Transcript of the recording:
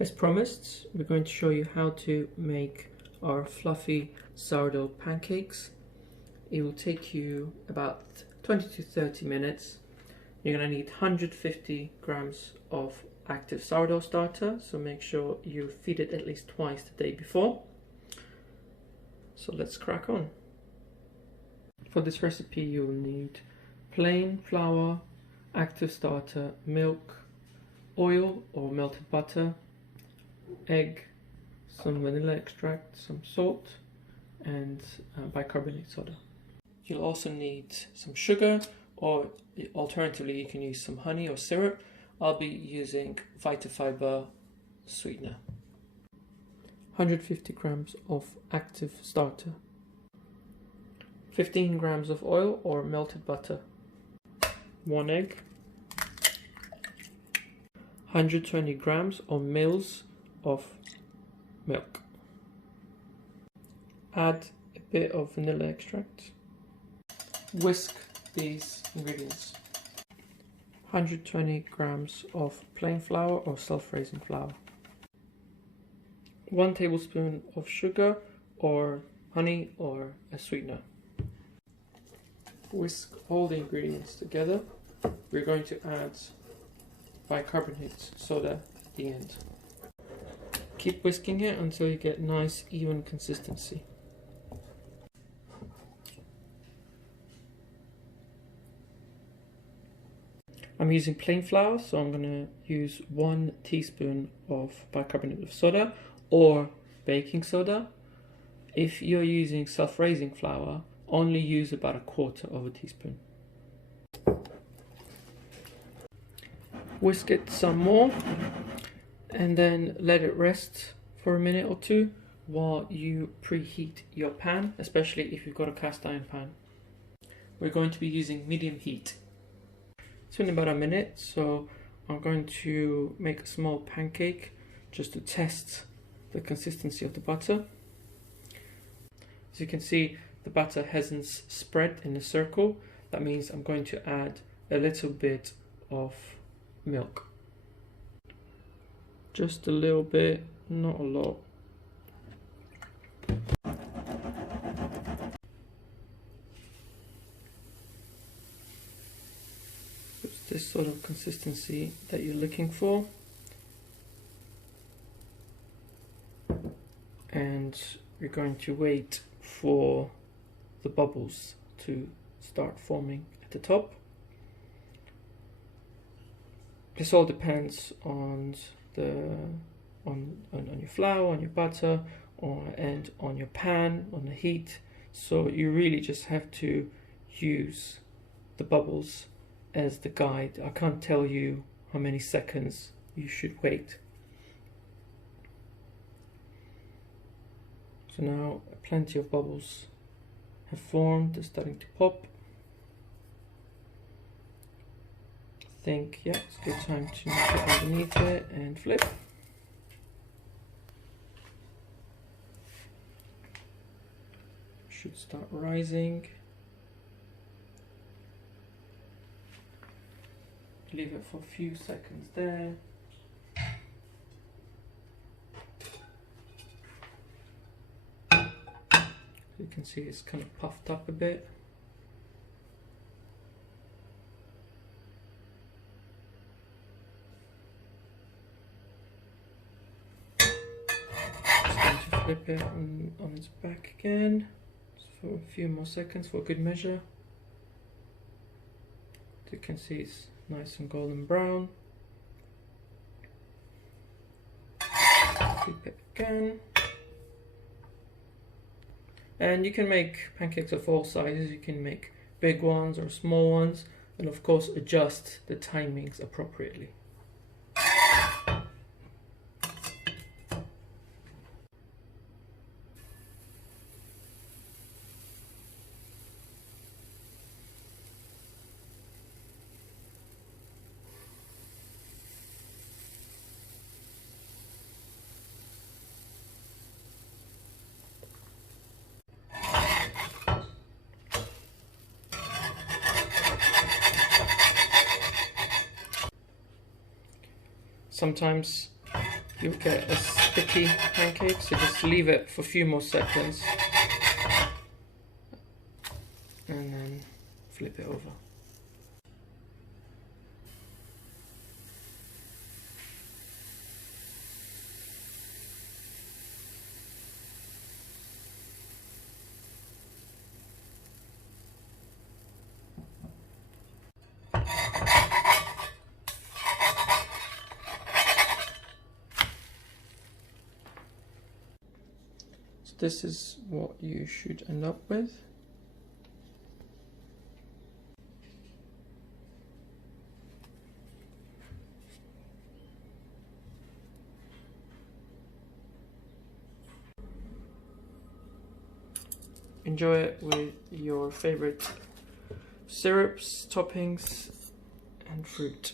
As promised, we're going to show you how to make our fluffy sourdough pancakes. It will take you about 20 to 30 minutes. You're going to need 150 grams of active sourdough starter, so make sure you feed it at least twice the day before. So let's crack on. For this recipe you'll need plain flour, active starter, milk, oil or melted butter, egg, some vanilla extract, some salt and bicarbonate soda. You'll also need some sugar, or alternatively you can use some honey or syrup. I'll be using Vitafiber sweetener. 150 grams of active starter, 15 grams of oil or melted butter, 1 egg, 120 grams or mils of milk. Add a bit of vanilla extract. Whisk these ingredients. 120 grams of plain flour or self-raising flour. 1 tablespoon of sugar or honey or a sweetener. Whisk all the ingredients together. We're going to add bicarbonate soda at the end. Keep whisking it until you get nice even consistency. I'm using plain flour, so I'm going to use 1 teaspoon of bicarbonate of soda or baking soda. If you're using self-raising flour, only use about 1/4 teaspoon. Whisk it some more and then let it rest for a minute or two while you preheat your pan, especially if you've got a cast iron pan. We're going to be using medium heat. It's been about a minute, so I'm going to make a small pancake just to test the consistency of the butter. As you can see, the batter hasn't spread in a circle. That means I'm going to add a little bit of milk. Just a little bit, not a lot. It's this sort of consistency that you're looking for. And we're going to wait for the bubbles to start forming at the top. This all depends on on your flour, on your butter, and on your pan, on the heat. So you really just have to use the bubbles as the guide. I can't tell you how many seconds you should wait. So now plenty of bubbles have formed, they're starting to pop. I think, yeah, it's a good time to put underneath it and flip. Should start rising. Leave it for a few seconds there. You can see it's kind of puffed up a bit. Just going to flip it on its back again, just for a few more seconds for good measure. As you can see, it's nice and golden brown. Flip it again. And you can make pancakes of all sizes. You can make big ones or small ones, and of course adjust the timings appropriately. Sometimes you'll get a sticky pancake, so just leave it for a few more seconds and then flip it over. This is what you should end up with. Enjoy it with your favorite syrups, toppings, and fruit.